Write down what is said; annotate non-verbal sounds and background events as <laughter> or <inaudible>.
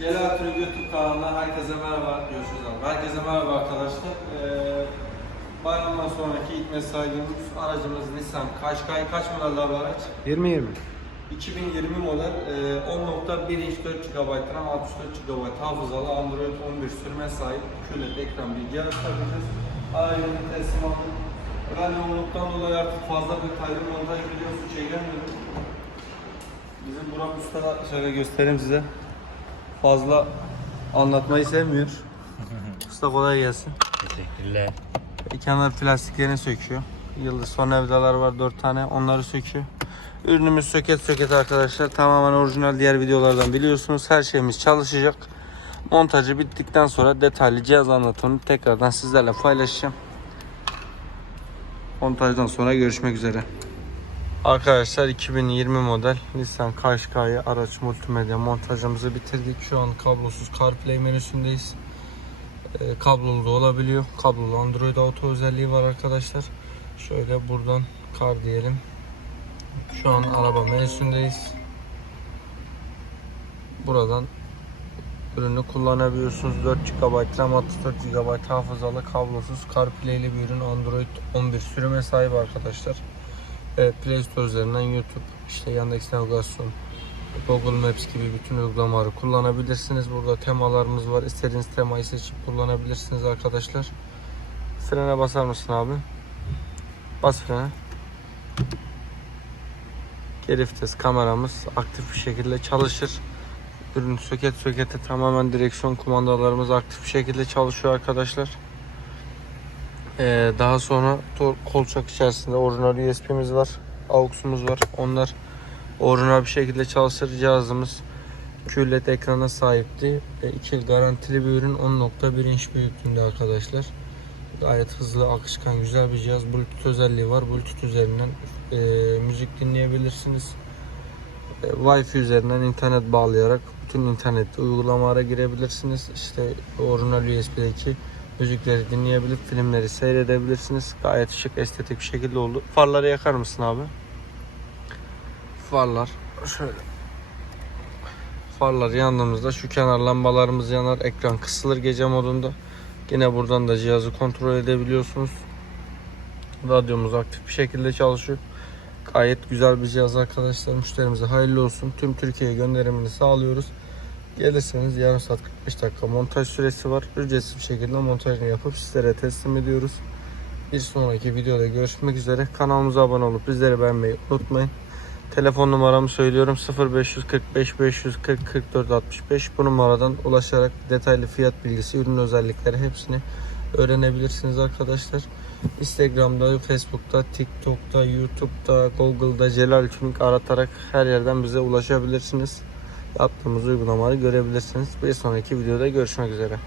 Celal Türk YouTube kanalına herkese merhaba diyorsunuz abi. Herkese merhaba arkadaşlar. Ee, bayramdan sonraki ilk mesaimiz aracımız Nissan Qashqai. Kaç model abi araç? 20-20. 2020 model e, 10.1 inç 4 GB RAM 64 GB hafızalı Android 11 sürme sahip QLED ekran cihaz takacağız. Aracını teslim aldık. Ben yoğunluktan dolayı artık fazla detaylı montaj videosu çekemiyorum. Bizim Burak Usta şöyle göstereyim size. Fazla anlatmayı sevmiyor. <laughs> Usta kolay gelsin. Teşekkürler. Kenar plastiklerini söküyor. Yıldız son evdalar var 4 tane onları söküyor. Ürünümüz söket söket arkadaşlar. Tamamen orijinal diğer videolardan biliyorsunuz. Her şeyimiz çalışacak. Montajı bittikten sonra detaylı cihaz anlatımını tekrardan sizlerle paylaşacağım. Montajdan sonra görüşmek üzere. Arkadaşlar 2020 model Nissan Qashqai araç multimedya montajımızı bitirdik. Şu an kablosuz CarPlay menüsündeyiz. E, kablolu da olabiliyor. Kablolu Android Auto özelliği var arkadaşlar. Şöyle buradan kar diyelim. Şu an araba menüsündeyiz. Buradan ürünü kullanabiliyorsunuz. 4 GB RAM, 64 GB hafızalı kablosuz CarPlay'li bir ürün. Android 11 sürüme sahip arkadaşlar. Evet, Play Store üzerinden YouTube, işte Yandex Navigasyon, Google Maps gibi bütün uygulamaları kullanabilirsiniz. Burada temalarımız var. İstediğiniz temayı seçip kullanabilirsiniz arkadaşlar. Frene basar mısın abi? Bas frene. Geri vites kameramız aktif bir şekilde çalışır. Ürün söket sökete tamamen direksiyon kumandalarımız aktif bir şekilde çalışıyor arkadaşlar. Ee, daha sonra kolçak içerisinde orijinal USB'miz var. AUX'umuz var. Onlar orijinal bir şekilde çalışır. Cihazımız QLED ekrana sahipti. 2 yıl garantili bir ürün 10.1 inç büyüklüğünde arkadaşlar. Gayet hızlı, akışkan, güzel bir cihaz. Bluetooth özelliği var. Bluetooth üzerinden e, müzik dinleyebilirsiniz. E, Wi-Fi üzerinden internet bağlayarak bütün internet uygulamalara girebilirsiniz. İşte orijinal USB'deki müzikleri dinleyebilir, filmleri seyredebilirsiniz. Gayet şık, estetik bir şekilde oldu. Farları yakar mısın abi? Farlar şöyle. Farlar yandığımızda şu kenar lambalarımız yanar. Ekran kısılır gece modunda. Yine buradan da cihazı kontrol edebiliyorsunuz. Radyomuz aktif bir şekilde çalışıyor. Gayet güzel bir cihaz arkadaşlar. Müşterimize hayırlı olsun. Tüm Türkiye'ye gönderimini sağlıyoruz. Gelirseniz yarım saat 45 dakika montaj süresi var. Ücretsiz bir şekilde montajını yapıp sizlere teslim ediyoruz. Bir sonraki videoda görüşmek üzere. Kanalımıza abone olup bizleri beğenmeyi unutmayın. Telefon numaramı söylüyorum 0545 540 44 65. Bu numaradan ulaşarak detaylı fiyat bilgisi, ürün özellikleri hepsini öğrenebilirsiniz arkadaşlar. Instagram'da, Facebook'ta, TikTok'ta, YouTube'da, Google'da Celal Tuning aratarak her yerden bize ulaşabilirsiniz. Yaptığımız uygulamaları görebilirsiniz. Bir sonraki videoda görüşmek üzere.